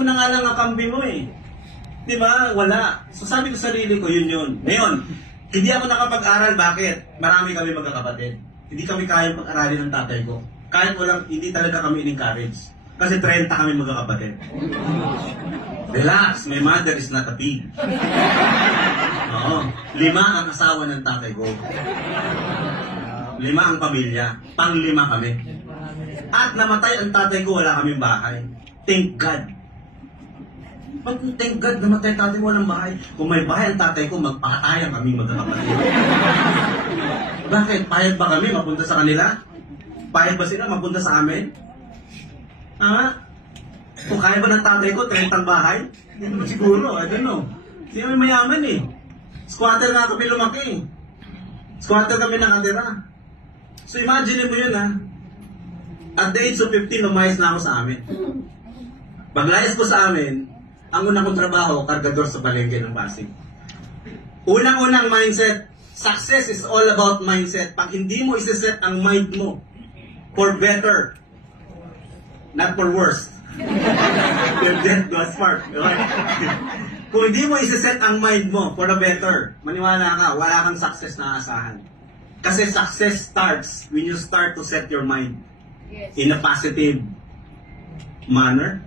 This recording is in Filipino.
mo na nga lang ang kambing mo eh. Di ba? Wala. So sabi ko sa sarili ko, yun. Ngayon, hindi ako nakapag-aral. Bakit? Marami kami magkakapatid. Hindi kami kaya pag-aralin ng tatay ko. Kahit walang, hindi talaga kami in-encourage. Kasi 30 kami magkakapatid. Relax, my mother is not a pig. Oo. 5 ang asawa ng tatay ko. 5 ang pamilya. Pang-5 kami. At namatay ang tatay ko, wala kaming bahay. Thank God. Thank God, namatay tatay ko, walang bahay. Kung may bahay ang tatay ko, magpakatayang kami magkakapatid. Bakit? Payag ba kami mapunta sa kanila? Payag ba sila mapunta sa amin? Ha? Kung kaya ba ng tatay ko, 30 bahay? Hindi naman siguro, I don't know. Sino may mayaman eh. Squatter nga kami lumaki. Squatter kami nakatira. So imagine mo yun ha. At the age of 15, lumayas na ako sa amin. Paglayas ko sa amin, ang unang kong trabaho, kargador sa palengke ng Pasig. Unang-unang mindset, success is all about mindset. Pag hindi mo isa-set ang mind mo for better, not for worse. You'll get the smart. Okay? Kung hindi mo isa-set ang mind mo for the better, maniwala ka, wala kang success na aasahan. Kasi success starts when you start to set your mind in a positive manner.